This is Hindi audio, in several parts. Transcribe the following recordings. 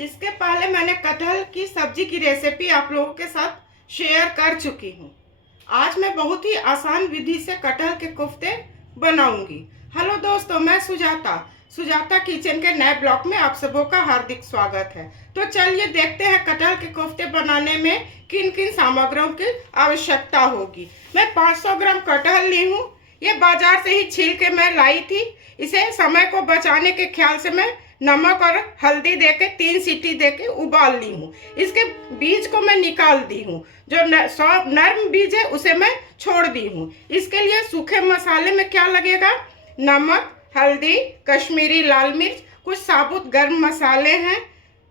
इसके पहले मैंने कटहल की सब्जी की रेसिपी आप लोगों के साथ शेयर कर चुकी हूँ। आज मैं बहुत ही आसान विधि से कटहल के कोफ्ते बनाऊंगी। हेलो दोस्तों, मैं सुजाता किचन के नए ब्लॉग में आप सबों का हार्दिक स्वागत है। तो चलिए देखते हैं कटहल के कोफ्ते बनाने में किन किन सामग्रियों की आवश्यकता होगी। मैं 500 ग्राम कटहल ली हूँ। ये बाजार से ही छील के मैं लाई थी। इसे समय को बचाने के ख्याल से मैं नमक और हल्दी देके 3 सीटी देके उबाल ली हूँ। इसके बीज को मैं निकाल दी हूँ। जो नर्म बीज है उसे मैं छोड़ दी हूँ। इसके लिए सूखे मसाले में क्या लगेगा? नमक, हल्दी, कश्मीरी लाल मिर्च, कुछ साबुत गर्म मसाले हैं,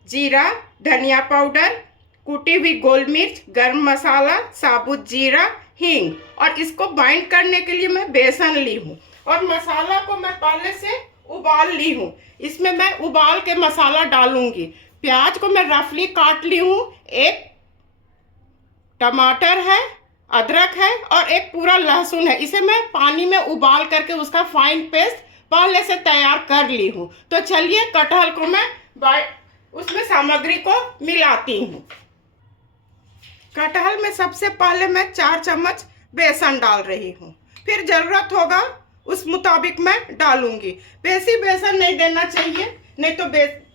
जीरा, धनिया पाउडर, कुटी हुई गोल मिर्च, गर्म मसाला, साबुत जीरा, हींग। और इसको बाइंड करने के लिए मैं बेसन ली हूँ और मसाला को मैं पहले से उबाल ली हूँ। इसमें मैं उबाल के मसाला डालूंगी। प्याज को मैं रफली काट ली हूँ। एक टमाटर है, अदरक है और एक पूरा लहसुन है। इसे मैं पानी में उबाल करके उसका फाइन पेस्ट पहले से तैयार कर ली हूँ। तो चलिए कटहल को मैं उसमें सामग्री को मिलाती हूँ। कटहल में सबसे पहले मैं 4 चम्मच बेसन डाल रही हूँ। फिर जरूरत होगा उस मुताबिक मैं डालूंगी। बेसी बेसन नहीं देना चाहिए, नहीं तो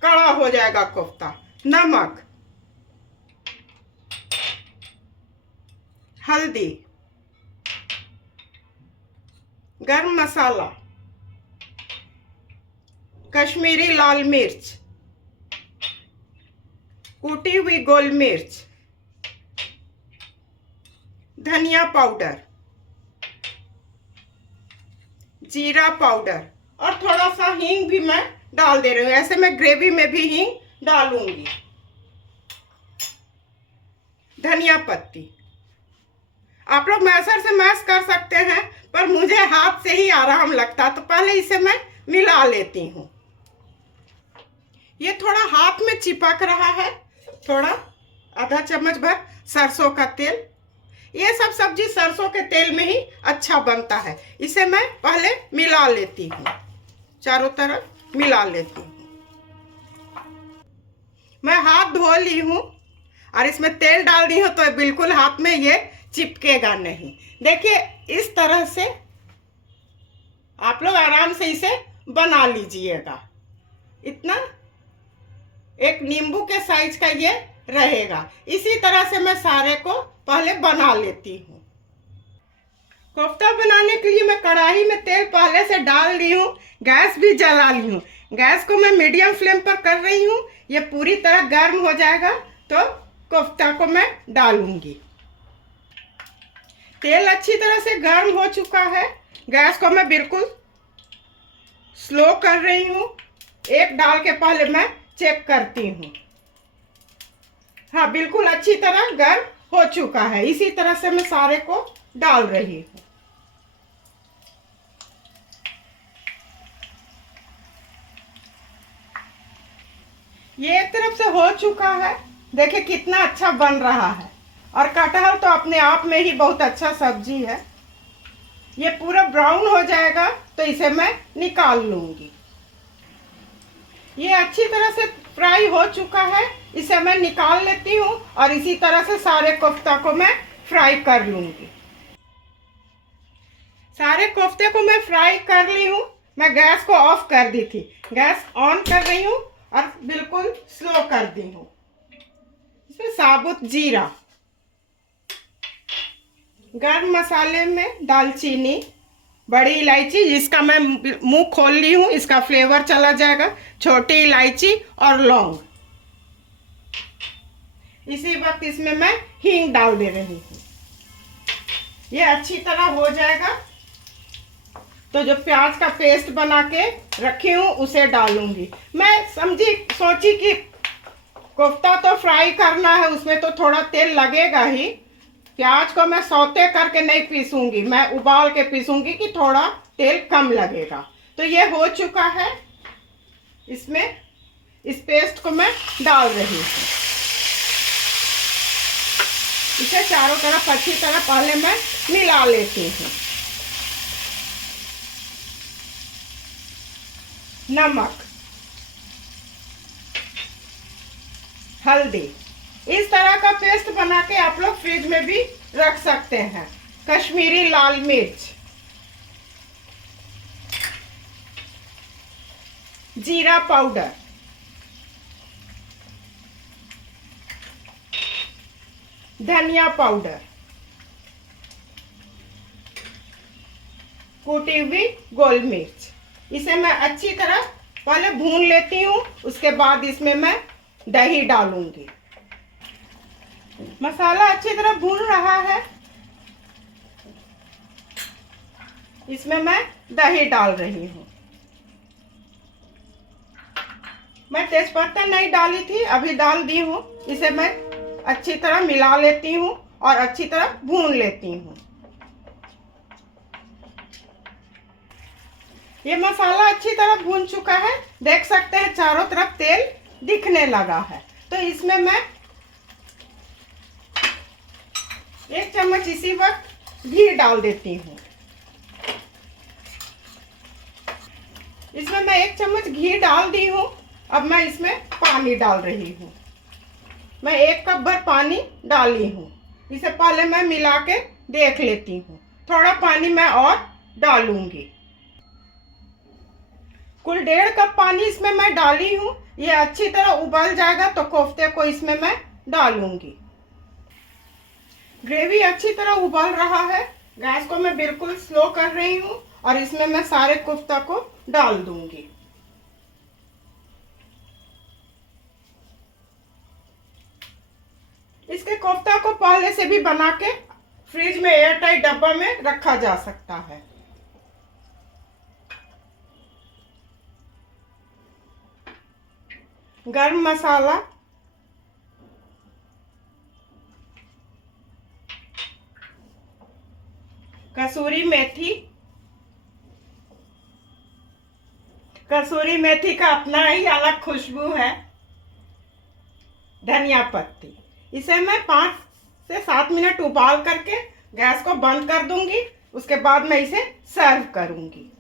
कड़ा हो जाएगा कोफ्ता। नमक, हल्दी, गरम मसाला, कश्मीरी लाल मिर्च, कूटी हुई गोल मिर्च, धनिया पाउडर, जीरा पाउडर और थोड़ा सा हींग भी मैं डाल दे रही हूँ। ऐसे मैं ग्रेवी में भी हींग डालूंगी। धनिया पत्ती आप लोग मैशर से मैश कर सकते हैं, पर मुझे हाथ से ही आराम लगता, तो पहले इसे मैं मिला लेती हूँ। ये थोड़ा हाथ में चिपक रहा है। थोड़ा आधा चम्मच भर सरसों का तेल। ये सब सब्जी सरसों के तेल में ही अच्छा बनता है। इसे मैं पहले मिला लेती हूँ, चारों तरफ मिला लेती हूँ। मैं हाथ धो ली हूँ और इसमें तेल डाल दी हूँ, तो बिल्कुल हाथ में ये चिपकेगा नहीं। देखिए इस तरह से आप लोग आराम से इसे बना लीजिएगा। इतना एक नींबू के साइज का ये रहेगा। इसी तरह से मैं सारे को पहले बना लेती हूँ। कोफ्ता बनाने के लिए मैं कढ़ाई में तेल पहले से डाल ली हूँ। गैस भी जला ली हूँ। गैस को मैं मीडियम फ्लेम पर कर रही हूँ। ये पूरी तरह गर्म हो जाएगा तो कोफ्ता को मैं डालूंगी। तेल अच्छी तरह से गर्म हो चुका है। गैस को मैं बिल्कुल स्लो कर रही हूँ। एक डाल के पहले मैं चेक करती हूँ। हाँ, बिल्कुल अच्छी तरह गर्म हो चुका है। इसी तरह से मैं सारे को डाल रही हूँ। ये एक तरफ से हो चुका है। देखिए कितना अच्छा बन रहा है। और कटहल तो अपने आप में ही बहुत अच्छा सब्जी है। ये पूरा ब्राउन हो जाएगा तो इसे मैं निकाल लूंगी। ये अच्छी तरह से फ्राई हो चुका है। इसे मैं निकाल लेती हूँ और इसी तरह से सारे कोफ्ता को मैं फ्राई कर लूंगी। सारे कोफ्ते को मैं फ्राई कर ली हूँ। मैं गैस को ऑफ कर दी थी। गैस ऑन कर रही हूँ और बिल्कुल स्लो कर दी हूँ। इसमें साबुत जीरा, गरम मसाले में दालचीनी, बड़ी इलायची जिसका मैं मुंह खोल ली हूँ, इसका फ्लेवर चला जाएगा, छोटी इलायची और लौंग। इसी वक्त इसमें मैं हींग डाल दे रही हूँ। ये अच्छी तरह हो जाएगा तो जो प्याज का पेस्ट बना के रखी हूँ उसे डालूंगी। मैं सोची कि कोफ्ता तो फ्राई करना है, उसमें तो थोड़ा तेल लगेगा ही। प्याज को मैं सौते करके नहीं पीसूंगी, मैं उबाल के पीसूंगी कि थोड़ा तेल कम लगेगा। तो ये हो चुका है। इसमें इस पेस्ट को मैं डाल रही हूँ। इसे चारों तरफ अच्छी तरह पहले मैं मिला लेती हूँ। नमक, हल्दी। इस तरह का पेस्ट बना के आप लोग फ्रिज में भी रख सकते हैं। कश्मीरी लाल मिर्च, जीरा पाउडर, धनिया पाउडर, कूटी हुई गोल मिर्च। इसे मैं अच्छी तरह पहले भून लेती हूँ, उसके बाद इसमें मैं दही डालूंगी। मसाला अच्छी तरह भून रहा है, इसमें मैं दही डाल रही हूँ। मैं तेजपत्ता नहीं डाली थी, अभी डाल दी हूँ। इसे मैं अच्छी तरह मिला लेती हूँ और अच्छी तरह भून लेती हूँ। ये मसाला अच्छी तरह भून चुका है, देख सकते हैं चारों तरफ तेल दिखने लगा है। तो इसमें मैं 1 चम्मच इसी वक्त घी डाल देती हूँ। इसमें मैं 1 चम्मच घी डाल दी हूँ। अब मैं इसमें पानी डाल रही हूँ। मैं 1 कप भर पानी डाली हूँ। इसे पहले मैं मिला के देख लेती हूँ। थोड़ा पानी मैं और डालूंगी। कुल 1.5 कप पानी इसमें मैं डाली हूँ। ये अच्छी तरह उबल जाएगा तो कोफ्ते को इसमें मैं डालूंगी। ग्रेवी अच्छी तरह उबल रहा है। गैस को मैं बिल्कुल स्लो कर रही हूँ और इसमें मैं सारे कोफ्ता को डाल दूंगी। इसके कोफ्ता को पहले से भी बना के फ्रिज में एयर टाइट डब्बा में रखा जा सकता है। गरम मसाला, कसूरी मेथी। कसूरी मेथी का अपना ही अलग खुशबू है। धनिया पत्ती। इसे मैं 5 से 7 मिनट उबाल करके गैस को बंद कर दूंगी। उसके बाद मैं इसे सर्व करूंगी।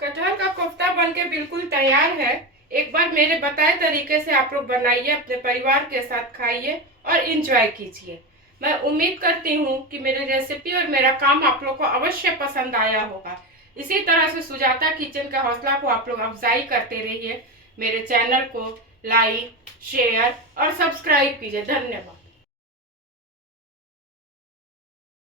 कटहल का कोफ्ता बनके बिल्कुल तैयार है। एक बार मेरे बताए तरीके से आप लोग बनाइए, अपने परिवार के साथ खाइए और इंजॉय कीजिए। मैं उम्मीद करती हूँ कि मेरी रेसिपी और मेरा काम आप लोग को अवश्य पसंद आया होगा। इसी तरह से सुजाता किचन का हौसला को आप लोग अफजाई करते रहिए। मेरे चैनल को लाइक, शेयर और सब्सक्राइब कीजिए। धन्यवाद।